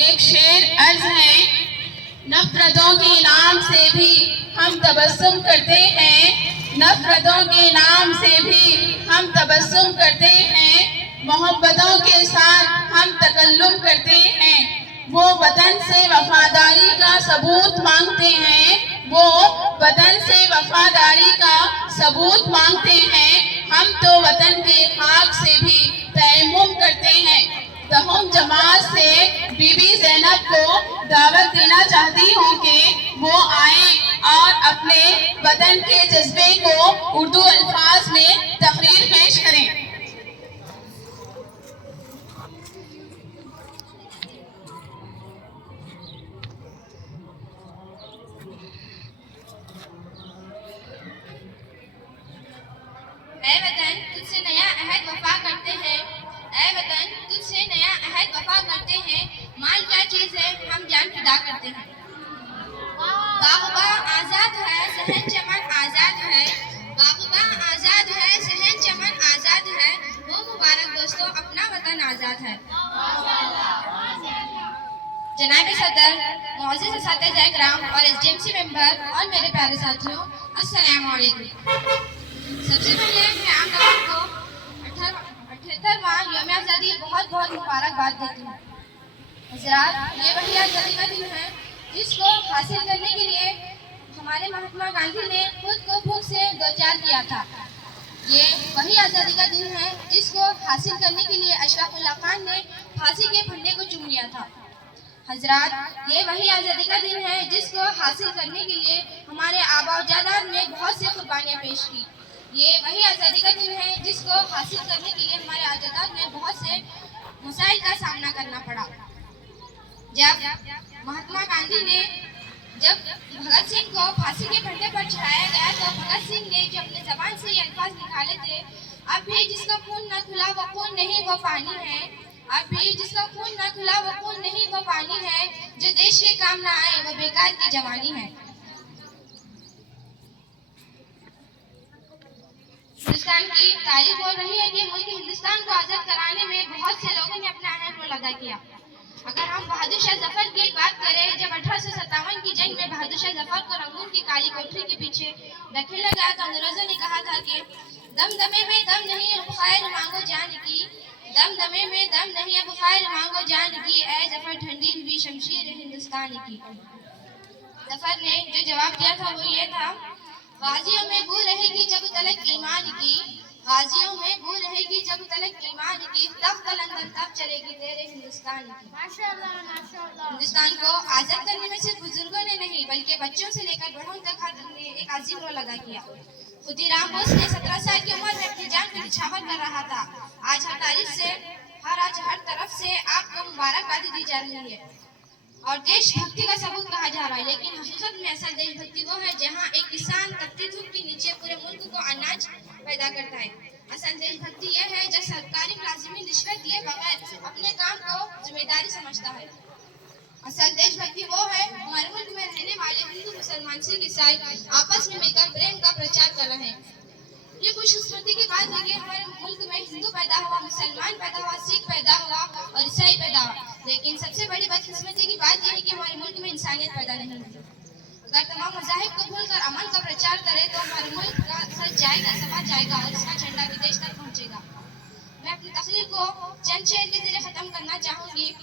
एक शेर अर्ज है, नफरतों के नाम से भी हम तबस्सुम करते हैं, नफरतों के नाम से भी हम तबस्सुम करते हैं, मोहब्बतों के साथ हम तकल्लुम करते हैं। वो वतन से वफादारी का सबूत मांगते हैं, वो वतन से वफादारी का सबूत मांगते हैं। हम तो वतन के खाक से भी तयम्मुम करते हैं। तो हम जमात से बीबी ज़ैनब को दावत देना चाहती हूँ कि वो आए और अपने वतन के जज्बे को उर्दू अल्फाज में तकरीर पेश करें। ऐ वतन तुझसे नया अहद वफा करते हैं, ऐ वतन तुझसे नया अहद वफा करते हैं, माल क्या चीज है हम जान फिदा करते हैं। बाग़बा आजाद है सहन चमन आजाद है, बाग़बा आजाद है सहन चमन आजाद है, वो मुबारक दोस्तों अपना वतन आजाद है। जनाब सदर, मुअज़्ज़िज़ असातिज़ा इकराम और एसडीएमसी मेंबर और मेरे प्यारे साथियों, अस्सलाम वालेकुम। सबसे पहले मैं आप लोगों को 78वां यौम आज़ादी बहुत बहुत मुबारकबाद देती हूँ। हज़रात, ये वही आज़ादी का दिन है जिसको हासिल करने के लिए हमारे महात्मा गांधी ने खुद को भूख से दो चार किया था। ये वही आज़ादी का दिन है जिसको हासिल करने के लिए अशरफ उल्लाह खान ने फांसी के फंदे को चूम लिया था। हज़रात, ये वही आज़ादी का दिन है जिसको हासिल करने के लिए हमारे आबा और जादाद ने बहुत सी कुर्बानियाँ पेश की। ये वही आज़ादी का दिन है जिसको हासिल करने के लिए हमारे आजादाद में बहुत से मसाइल का सामना करना पड़ा। जब महात्मा गांधी ने जब भगत सिंह को फांसी के फंदे पर चढ़ाया गया तो भगत सिंह ने जो अपने जबान से ये अल्फाज निकाले थे, अब भी जिसका खून न खुला वो खून नहीं वो पानी है, अब भी जिसका खून न खुला वो खून नहीं वो पानी है, जो देश के काम ना आए वो बेकार की जवानी है। हिंदुस्तान की तारीफ हो रही है कि मुल्क हिंदुस्तान को आजाद कराने में बहुत से लोगों ने अपना अहम रोल अदा किया। अगर हम बहादुर शाह जफर की बात करें, जब 1857 की जंग में बहादुर शाह जफर को रंगून की काली कोठरी के पीछे धकेला गया तो अंग्रेजों ने कहा था कि दमदमे में दम नहीं है खैर मांगो जान की, दमदमे में दम नहीं है खैर मांगो जान की, ऐ जफर ठंडी हुई शमशीर हिंदुस्तान की। जफर ने जो जवाब दिया था वो ये था, गाजियों में बू रहेगी जब तलक ईमान की, गाजियों में बू रहेगी जब तलक ईमान की, तब कलंदर तब चलेगी तेरे हिंदुस्तान की। माशाअल्लाह माशाअल्लाह। हिंदुस्तान को आजाद करने में सिर्फ बुजुर्गों ने नहीं बल्कि बच्चों से लेकर बड़ों तक ने एक अजीम रोल अदा किया। खुदीराम बोस ने 17 साल की उम्र में अपनी जान को निछावर कर रहा था। आज हर तरफ से आपको मुबारकबादी दी जा रही है और देशभक्ति का सबूत कहा जा रहा है, लेकिन हकीकत में असल देशभक्ति वो है जहाँ एक किसान तपती धूप के नीचे पूरे मुल्क को अनाज पैदा करता है। असल देशभक्ति यह है जब सरकारी मुलाजिमीन रिश्वत दिए बगैर अपने काम को जिम्मेदारी समझता है। असल देशभक्ति वो है हमारे मुल्क में रहने वाले हिंदू मुसलमान सिख ईसाई आपस में मिलकर प्रेम का प्रचार कर रहे हैं। ये खुशकिस्मती की बात है कि हमारे मुल्क में हिंदू पैदा हुआ, मुसलमान पैदा हुआ, सिख पैदा हुआ और ईसाई पैदा हुआ, लेकिन सबसे बड़ी बदकिस्मती की बात यह है कि हमारे मुल्क में इंसानियत पैदा नहीं हुई। अगर तमाम मज़ाहिब को भूलकर अमन का प्रचार करें तो हमारे मुल्क का सच जाएगा, समा जाएगा और इसका झंडा विदेश तक पहुँचेगा। मैं अपनी तकरीर को चंद शेर के जरिए ख़त्म करना चाहूँगी।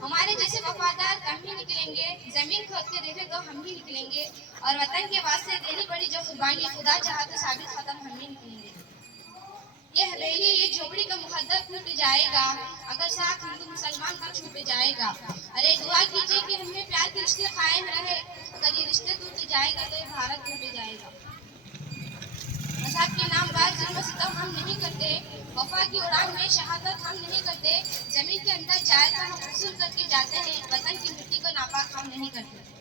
हमारे जैसे वफादार कम ही निकलेंगे, जमीन खोद के देखे तो हम ही निकलेंगे, और वतन के वास्ते देनी पड़ी जो कुर्बानी खुदा चाहा तो साबित खत्म हम ही निकलेंगे। ये हवेली ये झोपड़ी का मुकद्दर टूट जाएगा अगर साथ हिंदू मुसलमान का छूट जाएगा। अरे दुआ कीजिए कि हमें प्यार के रिश्ते कायम रहे, अगर ये रिश्ते टूट जाएगा तो ये भारत टूट जाएगा। मज़हब के नाम पर जुल्म सितम हम नहीं करते, वफा की उड़ान में शहादत हम नहीं करते, जमीन के अंदर जाए तो हम वसूल करके जाते हैं, वतन की मिट्टी को नापाक हम नहीं करते।